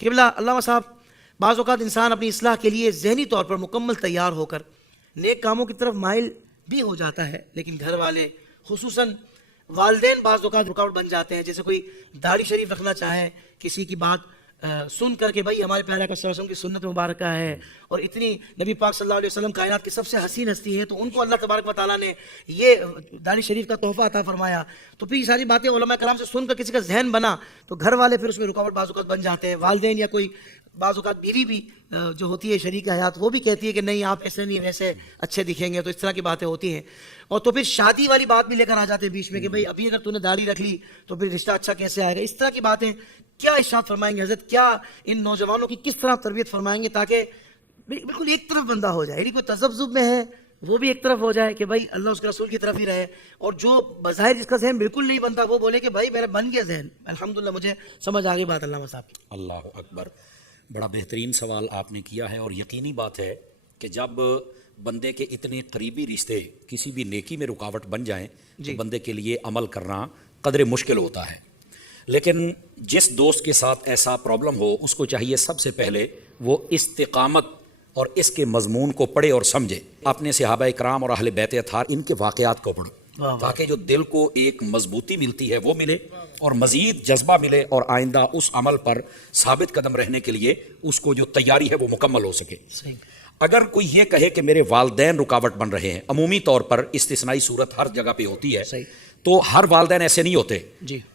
قبلہ علامہ صاحب، بعض اوقات انسان اپنی اصلاح کے لیے ذہنی طور پر مکمل تیار ہو کر نیک کاموں کی طرف مائل بھی ہو جاتا ہے، لیکن گھر والے خصوصاً والدین بعض اوقات رکاوٹ بن جاتے ہیں. جیسے کوئی داڑھی شریف رکھنا چاہے، کسی کی بات سن کر کے بھائی ہمارے پیارے آقا صلی اللہ علیہ وسلم کی سنت مبارکہ ہے اور اتنی نبی پاک صلی اللہ علیہ وسلم کائنات کی سب سے حسین ہستی ہے، تو ان کو اللہ تبارک و تعالیٰ نے یہ داڑھی شریف کا تحفہ عطا فرمایا. تو پھر یہ ساری باتیں علماء کرام سے سن کر کسی کا ذہن بنا تو گھر والے پھر اس میں رکاوٹ بعض اوقات بن جاتے ہیں. والدین یا کوئی بعض اوقات بیوی بھی جو ہوتی ہے شریک حیات، وہ بھی کہتی ہے کہ نہیں آپ ایسے نہیں ویسے اچھے دکھیں گے، تو اس طرح کی باتیں ہوتی ہیں. اور تو پھر شادی والی بات بھی لے کر آ جاتے ہیں بیچ میں کہ بھئی ابھی اگر تو نے داڑھی رکھ لی تو پھر رشتہ اچھا کیسے آئے گا. اس طرح کی باتیں کیا ارشاد فرمائیں گے حضرت؟ کیا ان نوجوانوں کی کس طرح تربیت فرمائیں گے تاکہ بالکل ایک طرف بندہ ہو جائے، یعنی کوئی تذبذب میں ہے وہ بھی ایک طرف ہو جائے کہ بھائی اللہ اس کے رسول کی طرف ہی رہے، اور جو بظاہر جس کا ذہن بالکل نہیں بنتا وہ بولے کہ بھائی میرا بن گیا ذہن. الحمدللہ مجھے سمجھ آ گئی بات علامہ صاحب کی. اللہ اکبر، بڑا بہترین سوال آپ نے کیا ہے. اور یقینی بات ہے کہ جب بندے کے اتنے قریبی رشتے کسی بھی نیکی میں رکاوٹ بن جائیں تو بندے کے لیے عمل کرنا قدر مشکل ہوتا ہے. لیکن جس دوست کے ساتھ ایسا پرابلم ہو اس کو چاہیے سب سے پہلے وہ استقامت اور اس کے مضمون کو پڑھے اور سمجھے. اپنے صحابہ اکرام اور اہل بیت اطہار ان کے واقعات کو پڑھو تاکہ جو دل کو ایک مضبوطی ملتی ہے وہ ملے اور مزید جذبہ ملے، اور آئندہ اس عمل پر ثابت قدم رہنے کے لیے اس کو جو تیاری ہے وہ مکمل ہو سکے. اگر کوئی یہ کہے کہ میرے والدین رکاوٹ بن رہے ہیں، عمومی طور پر استثنائی صورت ہر جگہ پہ ہوتی ہے، تو ہر والدین ایسے نہیں ہوتے.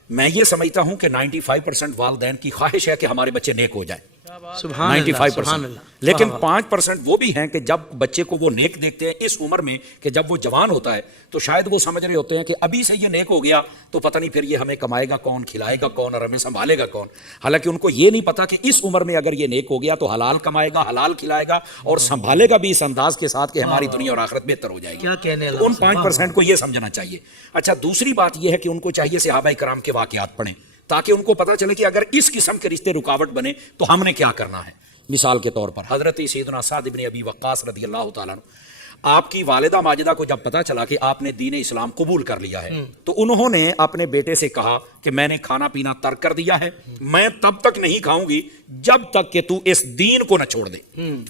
میں یہ سمجھتا ہوں کہ 95% والدین کی خواہش ہے کہ ہمارے بچے نیک ہو جائیں، 95%. لیکن 5% وہ بھی ہیں کہ جب بچے کو وہ نیک دیکھتے ہیں اس عمر میں کہ جب وہ جوان ہوتا ہے تو شاید وہ سمجھ رہے ہوتے ہیں کہ ابھی سے یہ نیک ہو گیا تو پتہ نہیں پھر یہ ہمیں کمائے گا کون، کھلائے گا کون، اور ہمیں سنبھالے گا کون. حالانکہ ان کو یہ نہیں پتا کہ اس عمر میں اگر یہ نیک ہو گیا تو حلال کمائے گا، حلال کھلائے گا اور سنبھالے گا بھی اس انداز کے ساتھ کہ ہماری دنیا اور آخرت بہتر ہو جائے گی. ان 5% کو یہ سمجھنا چاہیے. اچھا، دوسری بات یہ ہے کہ ان کو چاہیے صحابہ کرام کے واقعات پڑھیں تاکہ ان کو پتا چلے کہ اگر اس قسم کے رشتے رکاوٹ بنے تو ہم نے کیا کرنا ہے. مثال کے طور پر حضرت سیدنا سعد بن ابی وقاص رضی اللہ تعالیٰ عنہ، آپ کی والدہ ماجدہ کو جب پتا چلا کہ آپ نے دین اسلام قبول کر لیا ہے تو انہوں نے اپنے بیٹے سے کہا کہ میں نے کھانا پینا ترک کر دیا ہے، میں تب تک نہیں کھاؤں گی جب تک کہ تو اس دین کو نہ چھوڑ دے.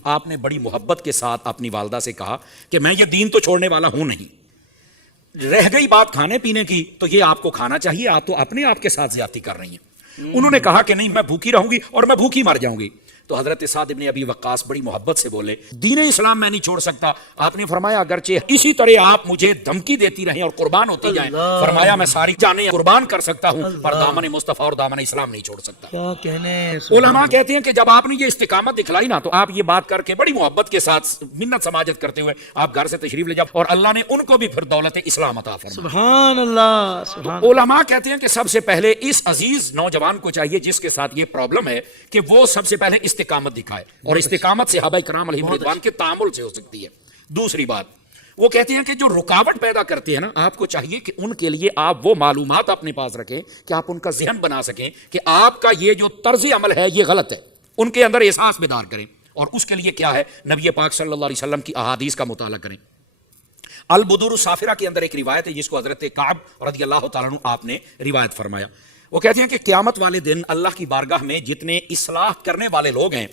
آپ نے بڑی محبت کے ساتھ اپنی والدہ سے کہا کہ میں یہ دین تو چھوڑنے والا ہوں نہیں. رہ گئی بات کھانے پینے کی تو یہ آپ کو کھانا چاہیے، آپ تو اپنے آپ کے ساتھ زیادتی کر رہی ہیں. انہوں نے کہا کہ نہیں، میں بھوکی رہوں گی اور میں بھوکی مر جاؤں گی. تو حضرت سعد بن ابی وقاص بڑی محبت سے بولے دین اسلام میں نہیں چھوڑ سکتا. آپ نے فرمایا اگرچہ اسی طرح آپ مجھے دھمکی دیتی رہیں اور قربان ہوتی جائیں، فرمایا میں ساری جانیں قربان کر سکتا ہوں پر دامن مصطفیٰ اور دامن اسلام نہیں چھوڑ سکتا. کیا کہنے. علماء کہتے ہیں کہ جب آپ نے یہ استقامت دکھلائی نا تو آپ یہ بات کر کے بڑی محبت کے ساتھ منت سماجت کرتے ہوئے آپ گھر سے تشریف لے جاؤ اور اللہ نے ان کو بھی پھر دولت اسلام عطا فرمائی. سبحان اللہ، سبحان. علماء کہتے ہیں کہ سب سے پہلے اس عزیز نوجوان کو چاہیے جس کے ساتھ یہ پرابلم ہے کہ وہ سب سے پہلے استقامت دکھائے، اور استقامت صحابہ کرام علیہم رضوان کے تعامل سے ہو سکتی ہے. دوسری بات وہ کہتے ہیں کہ جو رکاوٹ پیدا کرتے ہیں نا، آپ کو چاہیے کہ ان کے لیے آپ وہ معلومات اپنے پاس رکھیں کہ آپ ان کا ذہن بنا سکیں کہ آپ کا یہ جو طرز عمل ہے یہ غلط ہے، ان کے اندر احساس بیدار کریں. اور اس کے لیے کیا ہے، نبی پاک صلی اللہ علیہ وسلم کی احادیث کا مطالعہ کریں. البدور الصافرہ کے اندر ایک روایت ہے جس کو حضرت کعب رضی اللہ تعالیٰ عنہ آپ نے روایت فرمایا. وہ کہتے ہیں کہ قیامت والے دن اللہ کی بارگاہ میں جتنے اصلاح کرنے والے لوگ ہیں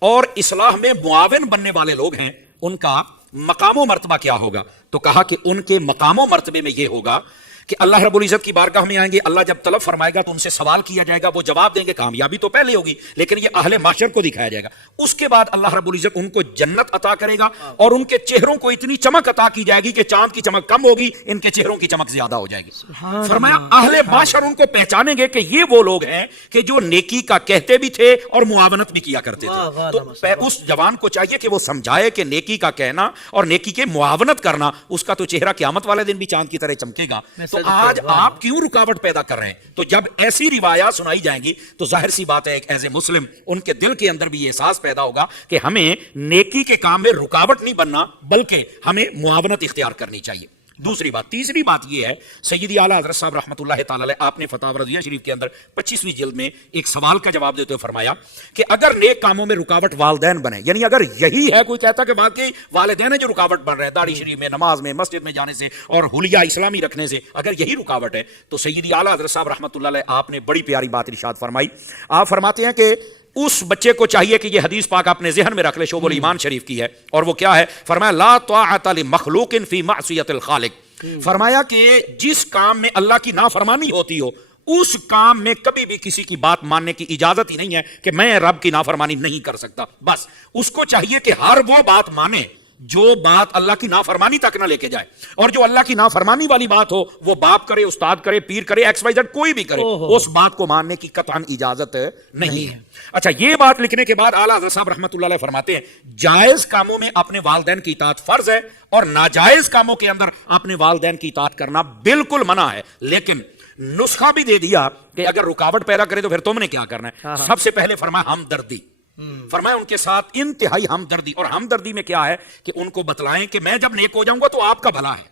اور اصلاح میں معاون بننے والے لوگ ہیں ان کا مقام و مرتبہ کیا ہوگا. تو کہا کہ ان کے مقام و مرتبے میں یہ ہوگا کہ اللہ رب العزت کی بارگاہ میں آئیں گے، اللہ جب طلب فرمائے گا تو ان سے سوال کیا جائے گا، وہ جواب دیں گے. کامیابی تو پہلے ہوگی لیکن یہ اہل محشر کو دکھایا جائے گا. اس کے بعد اللہ رب العزت ان کو جنت عطا کرے گا اور ان کے چہروں کو اتنی چمک عطا کی جائے گی کہ چاند کی چمک کم ہوگی، ان کے چہروں کی چمک زیادہ ہو جائے گی. فرمایا اہل محشر ان کو پہچانیں گے کہ یہ وہ لوگ ہیں کہ جو نیکی کا کہتے بھی تھے اور معاونت بھی کیا کرتے تھے. تو اس جوان کو چاہیے کہ وہ سمجھائے کہ نیکی کا کہنا اور نیکی کے معاونت کرنا اس کا تو چہرہ قیامت والے دن بھی چاند کی طرح چمکے گا. تو آج آپ کیوں رکاوٹ پیدا کر رہے ہیں؟ تو جب ایسی روایات سنائی جائیں گی تو ظاہر سی بات ہے ایک ایز اے مسلم ان کے دل کے اندر بھی یہ احساس پیدا ہوگا کہ ہمیں نیکی کے کام میں رکاوٹ نہیں بننا بلکہ ہمیں معاونت اختیار کرنی چاہیے. دوسری بات، تیسری بات یہ ہے، سیدی اعلیٰ حضرت صاحب رحمۃ اللہ تعالی علیہ آپ نے فتاوی رضیہ شریف کے اندر 25ویں جلد میں ایک سوال کا جواب دیتے ہوئے فرمایا کہ اگر نیک کاموں میں رکاوٹ والدین بنے، یعنی اگر یہی ہے، کوئی کہتا کہ واقعی والدین ہیں جو رکاوٹ بن رہے ہیں داڑھی شریف میں، نماز میں، مسجد میں جانے سے اور حلیہ اسلامی رکھنے سے، اگر یہی رکاوٹ ہے تو سیدی اعلیٰ حضرت صاحب رحمۃ اللہ علیہ آپ نے بڑی پیاری بات ارشاد فرمائی. آپ فرماتے ہیں کہ اس بچے کو چاہیے کہ یہ حدیث پاک اپنے ذہن میں رکھ لے، شعب الایمان شریف کی ہے، اور وہ کیا ہے؟ فرمایا لا طاعت لمخلوق فی معصیت الخالق، فرمایا کہ جس کام میں اللہ کی نافرمانی ہوتی ہو اس کام میں کبھی بھی کسی کی بات ماننے کی اجازت ہی نہیں ہے کہ میں رب کی نافرمانی نہیں کر سکتا. بس اس کو چاہیے کہ ہر وہ بات مانے جو بات اللہ کی نافرمانی تک نہ لے کے جائے، اور جو اللہ کی نافرمانی والی بات ہو وہ باپ کرے، استاد کرے، پیر کرے، ایکس وائی زیڈ کوئی بھی کرے، اس بات کو ماننے کی قطعاً اجازت نہیں ہے. اچھا، یہ بات لکھنے کے بعد اعلیٰ حضرت صاحب رحمۃ اللہ علیہ فرماتے ہیں جائز کاموں میں اپنے والدین کی اطاعت فرض ہے، اور ناجائز کاموں کے اندر اپنے والدین کی اطاعت کرنا بالکل منع ہے. لیکن نسخہ بھی دے دیا کہ اگر رکاوٹ پیدا کرے تو پھر تم نے کیا کرنا ہے. سب سے پہلے فرمایا ہمدردی، فرمایا ان کے ساتھ انتہائی ہمدردی. اور ہمدردی میں کیا ہے کہ ان کو بتلائیں کہ میں جب نیک ہو جاؤں گا تو آپ کا بھلا ہے،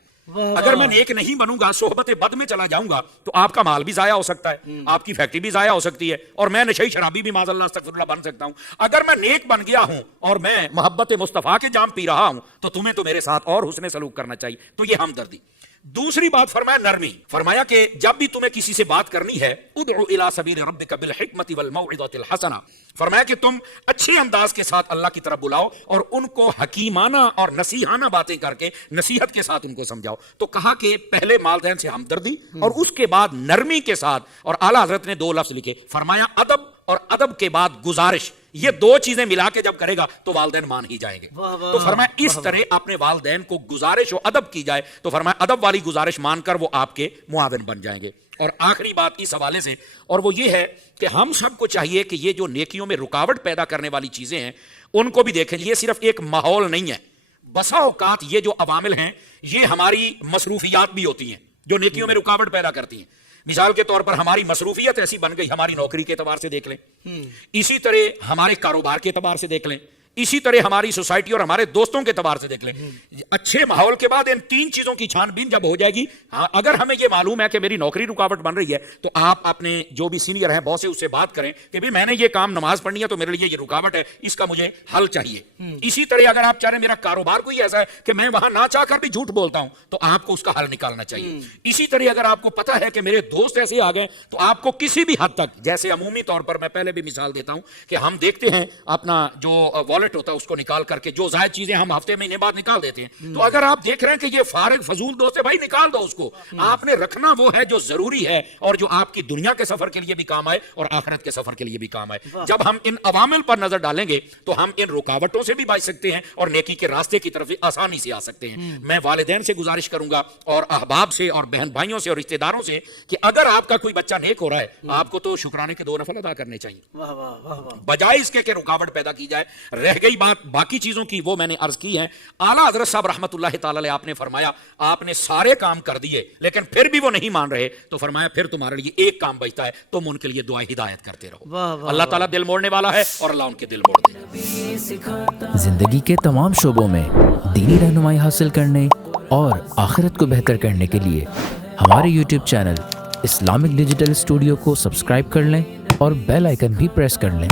اگر میں نیک نہیں بنوں گا، صحبت بد میں چلا جاؤں گا تو آپ کا مال بھی ضائع ہو سکتا ہے، آپ کی فیکٹری بھی ضائع ہو سکتی ہے، اور میں نشئی شرابی بھی معاذ اللہ استغفر اللہ بن سکتا ہوں. اگر میں نیک بن گیا ہوں اور میں محبت مصطفیٰ کے جام پی رہا ہوں تو تمہیں تو میرے ساتھ اور حسن سلوک کرنا چاہیے. تو یہ ہمدردی. دوسری بات فرمایا نرمی، فرمایا کہ جب بھی تمہیں کسی سے بات کرنی ہے ادعو الی سبیل ربک بالحکمت والموعظۃ الحسنہ، فرمایا کہ تم اچھے انداز کے ساتھ اللہ کی طرف بلاؤ اور ان کو حکیمانہ اور نصیحانہ باتیں کر کے نصیحت کے ساتھ ان کو سمجھاؤ. تو کہا کہ پہلے والدین سے ہمدردی اور اس کے بعد نرمی کے ساتھ، اور اعلیٰ حضرت نے 2 لفظ لکھے، فرمایا ادب، اور ادب کے بعد گزارش. یہ 2 چیزیں ملا کے جب کرے گا تو والدین مان ہی جائیں گے. تو فرمایا اس طرح اپنے والدین کو گزارش و ادب کی جائے، تو فرمایا ادب والی گزارش مان کر وہ آپ کے معاون بن جائیں گے. اور آخری بات اس حوالے سے، اور وہ یہ ہے کہ ہم سب کو چاہیے کہ یہ جو نیکیوں میں رکاوٹ پیدا کرنے والی چیزیں ہیں ان کو بھی دیکھیں. یہ صرف ایک ماحول نہیں ہے، بسا اوقات یہ جو عوامل ہیں یہ ہماری مصروفیات بھی ہوتی ہیں جو نیکیوں میں رکاوٹ پیدا کرتی ہیں. مثال کے طور پر ہماری مصروفیت ایسی بن گئی، ہماری نوکری کے اعتبار سے دیکھ لیں، اسی طرح ہمارے کاروبار کے اعتبار سے دیکھ لیں، اسی طرح ہماری سوسائٹی اور ہمارے دوستوں کے اعتبار سے دیکھ لیں. اچھے ماحول کے بعد ان 3 چیزوں کی چھان بین جب ہو جائے گی، اگر ہمیں یہ معلوم ہے کہ میری نوکری رکاوٹ بن رہی ہے تو آپ اپنے جو بھی سینئر ہیں باس سے اس سے بات کریں کہ بھئی میں نے یہ کام نماز پڑھنی ہے تو میرے لیے یہ رکاوٹ ہے، اس کا مجھے حل چاہیے. اسی طرح اگر آپ چاہ رہے ہیں میرا کاروبار کوئی ایسا ہے کہ میں وہاں نہ چاہ کر بھی جھوٹ بولتا ہوں تو آپ کو اس کا حل نکالنا چاہیے. اسی طرح اگر آپ کو پتا ہے کہ میرے دوست ایسے آ گئے تو آپ کو کسی بھی حد تک، جیسے عمومی طور پر میں پہلے بھی مثال دیتا ہوں کہ ہم دیکھتے ہیں اپنا جو والٹ ہوتا ہے اس کو نکال کر کے جو زائد چیزیں ہم ہفتے مہینے بعد نکال دیتے ہیں، تو اگر آپ دیکھ رہے ہیں کہ یہ فارغ فضول دوست ہے، بھائی نکال دو اس کو. آپ نے رکھنا وہ ہے جو ضروری ہے اور جو آپ کی دنیا کے سفر کے لیے بھی کام آئے اور آخرت کے سفر کے لیے بھی کام آئے. جب ہم ان عوامل پر نظر ڈالیں گے تو ہم ان رکاوٹوں سے بھی بچ سکتے ہیں اور نیکی کے راستے کی طرف آسانی سے آ سکتے ہیں. میں والدین سے گزارش کروں گا اور احباب سے اور بہن بھائیوں سے اور رشتہ داروں سے کہ اگر آپ کا کوئی بچہ نیک ہو رہا ہے آپ کو تو شکرانے کے 2 نفل ادا کرنے چاہیے، بجائے اس کے کہ رکاوٹ پیدا کی جائے. رہ گئی بات باقی چیزوں کی، وہ میں نے عرض کی ہے. اعلیٰ حضرت صاحب رحمۃ اللہ تعالی علیہ آپ نے فرمایا آپ نے سارے کام کر دیے لیکن پھر بھی وہ نہیں مان رہے تو فرمایا پھر تمہارے لیے ایک کام بچتا ہے، تم ان کے لیے دعا ہدایت کرتے رہو. اللہ تعالیٰ دل موڑنے والا ہے اور اللہ ان کے دل موڑ دے. زندگی کے تمام شعبوں میں دینی رہنمائی حاصل کرنے اور آخرت کو بہتر کرنے کے لیے ہمارے YouTube channel Islamic digital studio کو سبسکرائب کر لیں اور بیل آئیکن بھی پریس کر لیں.